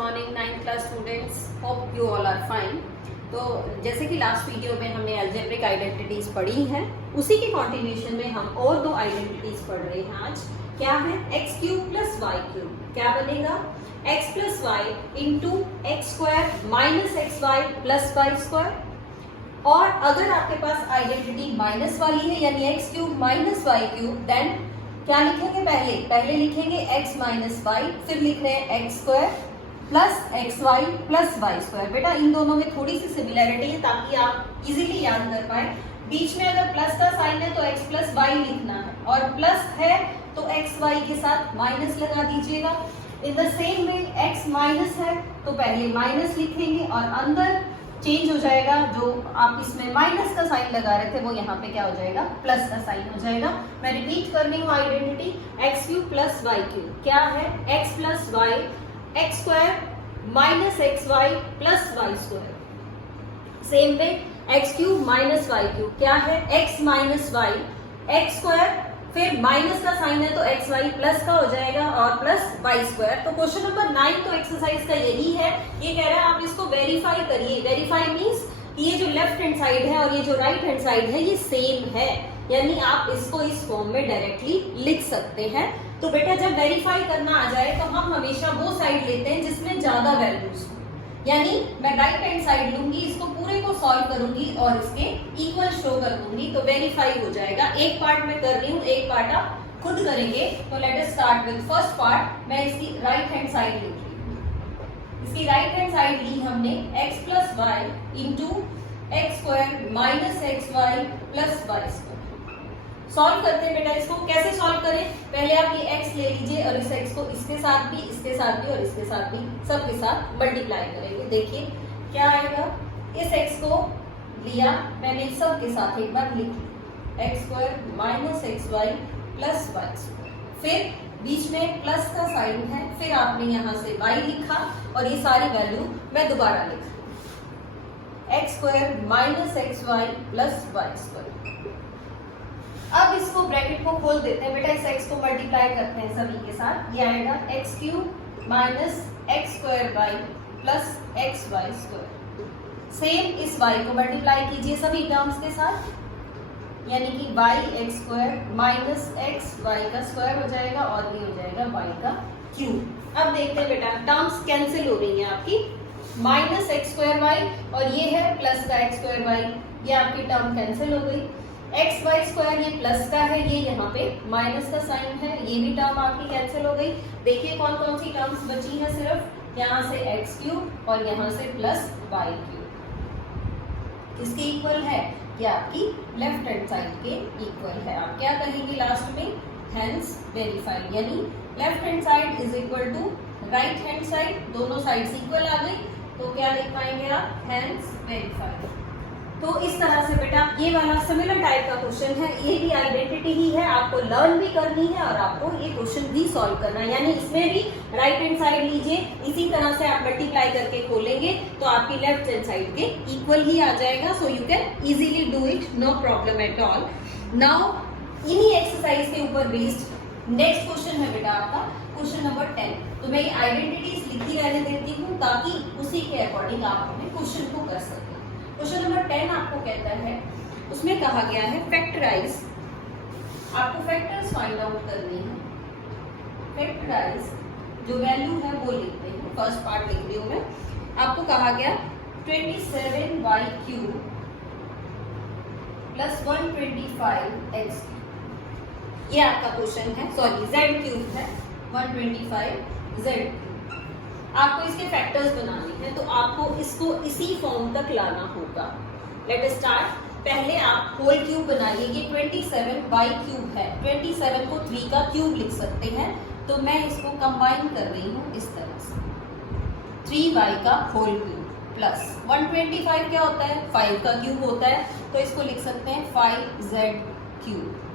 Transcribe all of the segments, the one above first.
Morning 9th class students, hope you all are fine. तो जैसे कि लास्ट वीडियो में हमने अलजेब्रिक आइडेंटिटीज पढ़ी हैं, उसी के कॉन्टिन्यूशन में हम और दो आइडेंटिटीज पढ़ रहे हैं आज। क्या है? X cube plus y cube. क्या बनेगा? X plus y into x square minus x y plus y square. और अगर आपके पास आइडेंटिटी माइनस वाली है यानी x cube minus y cube, then क्या लिखेंगे? पहले लिखेंगे एक्स माइनस वाई, फिर लिख रहे हैं x square plus x y plus y square. बेटा इन दोनों में थोड़ी सी सिमिलैरिटी है ताकि आप इजीली याद कर पाए। बीच में अगर प्लस का साइन है तो एक्स प्लस वाई लिखना है, और प्लस है तो एक्स वाई के साथ माइनस लगा दीजिएगा। In the same way x minus है तो पहले माइनस लिखेंगे और अंदर चेंज हो जाएगा, जो आप इसमें माइनस का साइन लगा रहे थे वो यहाँ पे क्या हो जाएगा? प्लस का साइन हो जाएगा। मैं रिपीट कर रही हूँ identity, x cube plus y cube. क्या है? X plus y x square minus x y plus y square. Same way x cube minus y cube. क्या है? X minus y x square, फिर माइनस का sign है तो x y plus का हो जाएगा और प्लस वाई स्क्वायर। तो क्वेश्चन नंबर 9 तो एक्सरसाइज का यही है। ये कह रहा है आप इसको वेरीफाई करिए। वेरीफाई मीन्स ये जो लेफ्ट हैंड साइड है और ये जो राइट हैंड साइड है ये सेम है, यानी आप इसको इस फॉर्म में डायरेक्टली लिख सकते हैं। तो बेटा जब वेरीफाई करना आ जाए तो हम हमेशा वो साइड लेते हैं जिसमें ज्यादा वैल्यूज हो, यानी मैं राइट हैंड साइड लूंगी, इसको पूरे को सॉल्व करूंगी और इसके इक्वल शो कर दूंगी तो वेरीफाई हो जाएगा। एक पार्ट मैं कर रही हूँ, एक पार्ट आप खुद करेंगे। तो let us start with first part. मैं इसकी राइट हैंड साइड लिख रही हूँ। इसकी राइट हैंड साइड ली हमने x plus y into x square minus x y plus y square. Solve करते हैं बेटा। इसको कैसे सॉल्व करें? पहले आप ये x ले लीजिए और इस x को इसके साथ भी, इसके साथ भी और इसके साथ भी, सबके साथ मल्टीप्लाई करेंगे। देखिए क्या आएगा। इस x को लिया मैंने, सबके साथ एक बार लिख लिया, x square minus x y plus y square. फिर बीच में प्लस का साइन है, फिर आपने यहाँ से y लिखा और ये सारी वैल्यू मैं दोबारा लिखा, x square minus x y plus y square. अब इसको ब्रैकेट को खोल देते हैं बेटा, इस x को मल्टीप्लाई करते हैं सभी के साथ। ये आएगा x cube minus x square y plus x y square. Same इस y को मल्टीप्लाई कीजिए सभी टर्म्स के साथ, यानी कि y x square minus x y का स्क्वायर हो जाएगा और ये हो जाएगा y का क्यूब। अब देखते हैं बेटा, टर्म्स कैंसिल हो रही हैं आपकी। माइनस एक्स स्क्वायर वाई और ये है प्लस का एक्स स्क्वायर वाई, ये आपकी टर्म कैंसिल हो गई। एक्स वाई स्क्वायर ये प्लस का है, ये यहाँ पे माइनस का साइन है, ये भी टर्म आपकी कैंसिल हो गई। देखिए कौन कौन सी टर्म्स बची हैं, सिर्फ यहाँ से एक्स क्यूब और यहाँ से प्लस वाई क्यूब। किसके इक्वल है? ये आपकी लेफ्ट हैंड साइड के इक्वल है। आप क्या कहेंगे लास्ट में? हेंस वेरीफाइड, यानी left hand side is equal to right hand side, दोनों साइड्स इक्वल आ गई तो क्या लिख पाएंगे आप? Hence verified. तो इस तरह से बेटा ये वाला सिमिलर टाइप का क्वेश्चन है, ये भी आइडेंटिटी ही है, आपको लर्न भी करनी है और आपको ये क्वेश्चन भी सॉल्व करना है। यानी इसमें भी राइट हैंड साइड लीजिए, इसी तरह से आप मल्टीप्लाई करके खोलेंगे तो आपकी लेफ्ट हैंड साइड के इक्वल ही आ जाएगा। So you can easily do it, no problem at all. Now इन्हीं एक्सरसाइज के ऊपर बेस्ड नेक्स्ट क्वेश्चन है बेटा आपका क्वेश्चन नंबर 10। तो मैं ये आइडेंटिटीज लिखी रहने देती हूँ ताकि उसी के अकॉर्डिंग आप अपने क्वेश्चन को कर सकें। क्वेश्चन नंबर 10 आपको कहता है, उसमें कहा गया है फैक्टराइज, आपको फैक्टर्स फाइंड आउट करनी है। फैक्टराइज जो वैल्यू है वो लिखते हैं, फर्स्ट पार्ट लिख रही हूं मैं। आपको कहा गया 27y क्यूब प्लस 125x, ये आपका क्वेश्चन है, सॉरी z क्यूब है, 125z। आपको इसके फैक्टर्स बनाने हैं तो आपको इसको इसी फॉर्म तक लाना होगा। Let us start. पहले आप होल क्यूब बनाइए। ये 27y क्यूब है, 27 को 3 का क्यूब लिख सकते हैं, तो मैं इसको कंबाइन कर रही हूँ इस तरह से, 3y का होल क्यूब प्लस 125 क्या होता है? 5 का क्यूब होता है, तो इसको लिख सकते हैं 5z क्यूब।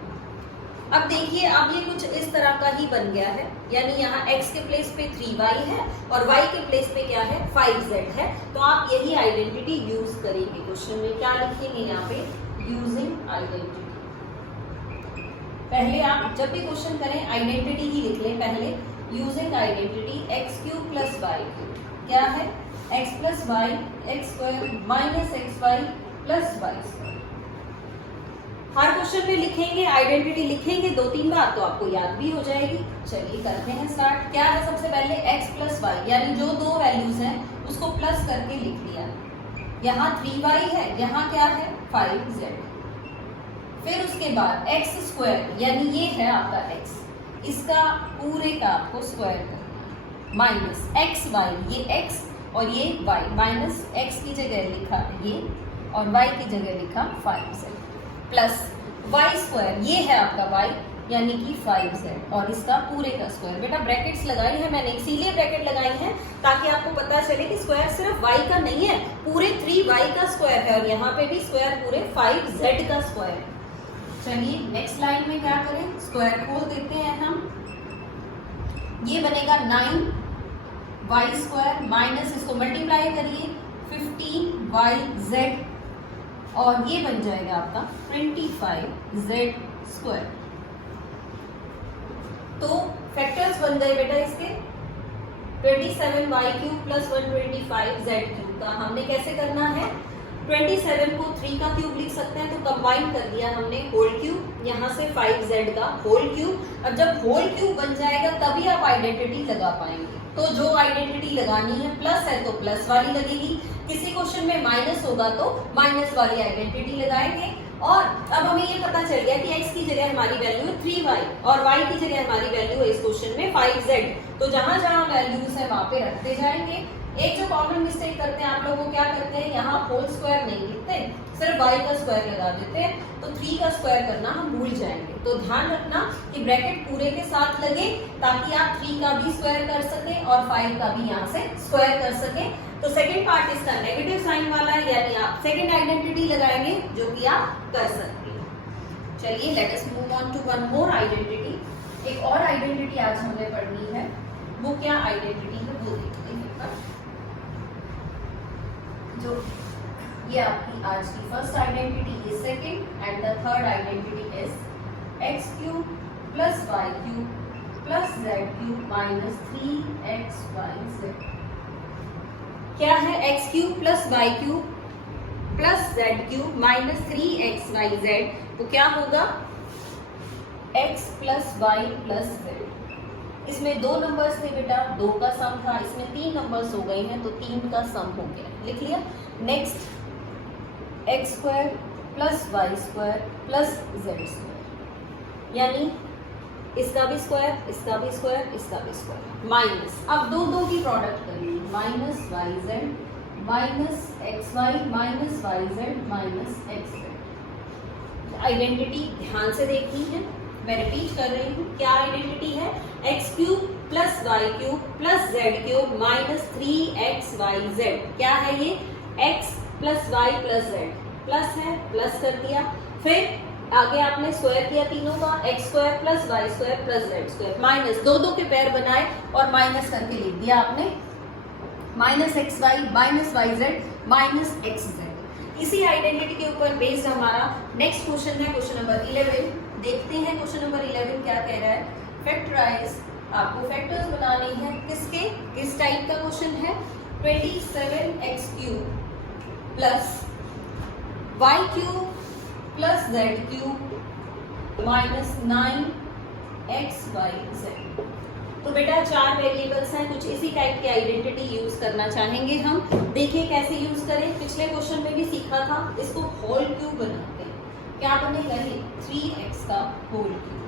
अब देखिए अब ये कुछ इस तरह का ही बन गया है, यानी यहाँ x के प्लेस पे 3y है और y के प्लेस पे क्या है? 5z है। तो आप यही आइडेंटिटी यूज करेंगे। क्वेश्चन में क्या लिखेंगे यहाँ पे? Using identity. पहले आप जब भी क्वेश्चन करें आइडेंटिटी ही लिख लें पहले, using identity x cube plus y cube. क्या है x plus y x square minus x y plus y square. हर क्वेश्चन में लिखेंगे, आइडेंटिटी लिखेंगे 2-3 बार तो आपको याद भी हो जाएगी। चलिए करते हैं स्टार्ट। क्या है सबसे पहले x प्लस वाई, यानी जो दो वैल्यूज हैं उसको प्लस करके लिख लिया। यहाँ 3y है, यहाँ क्या है 5z। फिर उसके बाद x स्क्वायर, यानी ये है आपका x, इसका पूरे का आपको स्क्वायर करना, माइनस एक्स वाई, ये x और ये y, माइनस x की जगह लिखा ये और y की जगह लिखा 5z, प्लस वाई स्क्वायर, ये है आपका y यानी कि 5z और इसका पूरे का स्क्वायर। बेटा ब्रैकेट्स लगाई है मैंने, इसीलिए ब्रैकेट लगाई है ताकि आपको पता चले कि स्क्वायर सिर्फ y का नहीं है, पूरे 3y का स्क्वायर है और यहाँ पे भी स्क्वायर पूरे 5z का स्क्वायर है। चलिए नेक्स्ट लाइन में क्या करें, स्क्वायर खोल देते हैं हम। ये बनेगा 9y स्क्वायर माइनस इसको मल्टीप्लाई करिए 15yz और ये बन जाएगा आपका 25z स्क्वायर। तो फैक्टर्स बन गए बेटा इसके 27y cube plus 125z cube का हमने कैसे करना है, 27 को 3 का क्यूब लिख सकते हैं तो कंबाइन कर दिया हमने होल क्यूब, यहाँ से 5z का होल क्यूब। अब जब होल क्यूब बन जाएगा तभी आप आइडेंटिटी लगा पाएंगे। तो जो आइडेंटिटी लगानी है प्लस है तो प्लस वाली लगेगी, किसी क्वेश्चन में माइनस होगा तो माइनस वाली आइडेंटिटी लगाएंगे। और अब हमें ये पता चल गया कि x की जगह हमारी वैल्यू है 3y और y की जगह हमारी वैल्यू है इस क्वेश्चन में 5z। तो जहां जहां वैल्यूज है वहां पे रखते जाएंगे। एक जो कॉमन मिस्टेक करते हैं आप लोग, वो क्या करते हैं, यहाँ होल स्क्वायर नहीं लिखते, सिर्फ y का स्क्वायर लगा देते हैं, तो 3 का स्क्वायर करना हम भूल जाएंगे। तो ध्यान रखना कि ब्रैकेट पूरे के साथ लगे ताकि आप 3 का भी स्क्वायर कर सकें और 5 का भी यहाँ से स्क्वायर कर सकें। तो सेकंड पार्ट इसका नेगेटिव साइन वाला है, यानी आप सेकंड आइडेंटिटी लगाएंगे जो कि आप कर सकते हैं। चलिए let us move on to one more identity. एक और आइडेंटिटी आज हमें पढ़नी है, वो क्या आइडेंटिटी है वो देखते हैं। जो ये आपकी आज की first identity is second and the third identity is x cube plus y cube plus z cube minus 3xyz। क्या है x cube plus y cube plus z cube minus 3xyz, तो क्या होगा x plus y plus z। इसमें 2 numbers थे बेटा, 2 का सम था, इसमें 3 नंबर्स हो गए हैं तो 3 का सम हो गया, लिख लिया। Next x square plus y square plus z square, यानी इसका भी स्क्वायर, इसका भी स्क्वायर, इसका भी स्क्वायर, माइनस अब दो की प्रोडक्ट करेंगे, minus y z minus x y minus y z minus x z. Identity ध्यान से देखनी है, मैं रिपीट कर रही हूँ, क्या आइडेंटिटी है, x cube plus y cube plus z cube minus 3xyz। क्या है ये, x plus y plus z, plus है प्लस कर दिया, फिर आगे आपने स्क्वायर किया तीनों का, x square plus y square plus z square, minus दो के पैर बनाए और माइनस करके लिख दिया आपने, minus x y minus y z minus x z. इसी आइडेंटिटी के ऊपर बेस्ड हमारा नेक्स्ट क्वेश्चन है, क्वेश्चन नंबर 11। देखते हैं क्वेश्चन नंबर 11 क्या कह रहा है। फैक्टराइज, आपको फैक्टर्स बनानी है, किसके, किस टाइप का क्वेश्चन है, 27x cube plus y cube plus z cube minus 9xyz। तो बेटा 4 वेरिएबल्स हैं, कुछ इसी टाइप की आइडेंटिटी यूज करना चाहेंगे हम। देखिए कैसे यूज करें, पिछले क्वेश्चन में भी सीखा था, इसको होल क्यूब बनाते हैं। क्या बनेगा ये 3x का होल क्यूब,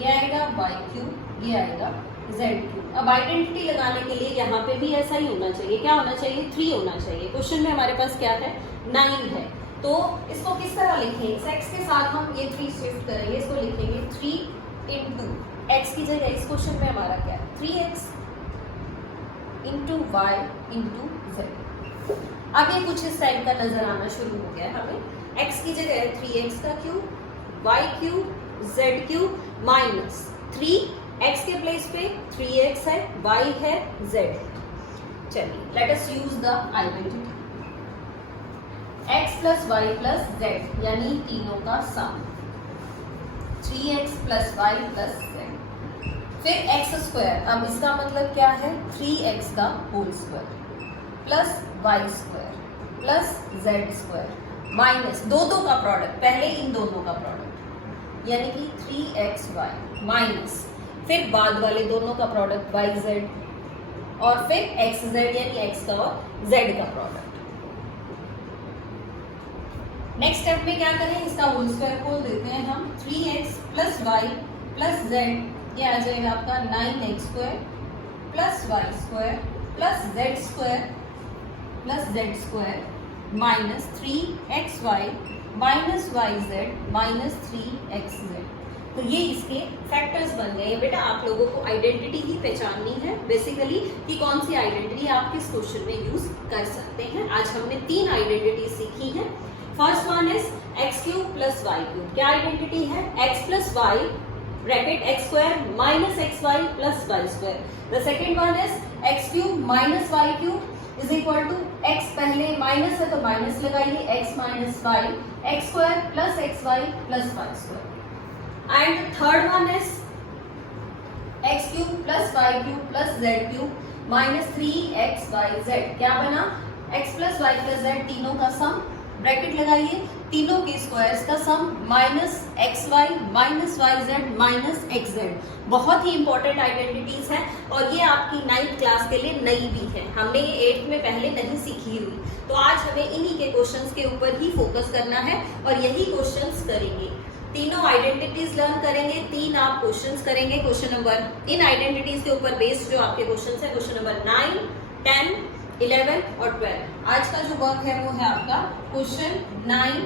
ये आएगा y क्यूब, ये आएगा z क्यूब। अब आइडेंटिटी लगाने के लिए यहाँ पे भी ऐसा ही होना चाहिए, क्या होना चाहिए, 3 होना चाहिए। क्वेश्चन में हमारे पास क्या है, 9 है, तो इसको किस तरह लिखेंगे, इस x के साथ हम ये 3 शिफ्ट करेंगे, इसको लिखेंगे 3 इंटू x की जगह इस क्वेश्चन में हमारा क्या है 3x into Y into z। आगे कुछ इस टाइप का नजर आना शुरू हो गया हमें, x की जगह 3x का cube y cube z cube minus 3x के प्लेस पे 3x है, y है, z है। चलिए let us use the identity, x plus y plus z यानी तीनों का sum, 3x plus y plus z। फिर एक्स स्क्वायर, अब इसका मतलब क्या है 3x का whole square plus y square plus z square minus दो का प्रोडक्ट, पहले इन दोनों का प्रोडक्ट यानी कि 3xy माइनस फिर बाद वाले दोनों का प्रोडक्ट yz और फिर xz यानी x का और z का प्रोडक्ट। नेक्स्ट स्टेप में क्या करें, इसका होल स्क्वायर खोल देते हैं हम, 3x plus y plus Z, ये आ जाएगा आपका 9x square plus y square plus z square minus 3xy minus yz minus 3xz। तो ये इसके फैक्टर्स बन गए। बेटा आप लोगों को आइडेंटिटी ही पहचाननी है बेसिकली कि कौन सी आइडेंटिटी आप किस क्वेश्चन में यूज कर सकते हैं। आज हमने 3 आइडेंटिटी सीखी हैं। First one is x cube plus y cube. क्या आइडेंटिटी है, x plus y bracket x square minus x y plus y square. The second one is x cube minus y cube is equal to x, पहले minus है तो minus लगाइए, x minus y x square plus x y plus y square. And third one is x cube plus y cube plus z cube minus 3xyz। क्या बना, x plus y plus z तीनों का sum, bracket लगाइए, तीनों के squares का sum minus x y minus y z minus x z. बहुत ही इंपॉर्टेंट आइडेंटिटीज है और ये आपकी 9th क्लास के लिए नई भी है, हमने ये 8th में पहले नहीं सीखी हुई। तो आज हमें इन्हीं के क्वेश्चंस के ऊपर ही फोकस करना है और यही क्वेश्चंस करेंगे। तीनों आइडेंटिटीज लर्न करेंगे, 3 आप क्वेश्चंस करेंगे। क्वेश्चन नंबर, इन आइडेंटिटीज के ऊपर बेस्ड जो आपके क्वेश्चंस है, क्वेश्चन नंबर 9, 10, 11 और 12। आज का जो वर्क है वो है आपका question 9,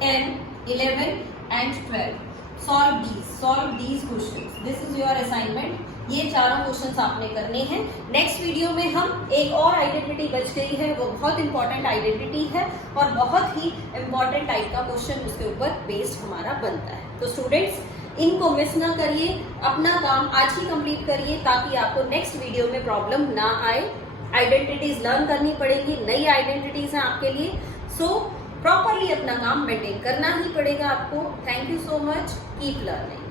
10, 11 and 12। Solve these questions, this is your assignment. ये चारों क्वेश्चंस आपने करने हैं। नेक्स्ट वीडियो में हम एक और आइडेंटिटी बच गई है, वो बहुत इंपॉर्टेंट आइडेंटिटी है और बहुत ही इंपॉर्टेंट टाइप का क्वेश्चन उसके ऊपर बेस्ड हमारा बनता है। तो स्टूडेंट्स इनको मिस ना करिए, अपना काम आज ही कंप्लीट करिए ताकि आपको नेक्स्ट वीडियो में प्रॉब्लम ना आए। आइडेंटिटीज लर्न करनी पड़ेगी, नई आइडेंटिटीज हैं आपके लिए, सो प्रॉपरली अपना काम मेंटेन करना ही पड़ेगा आपको। Thank you so much, keep learning.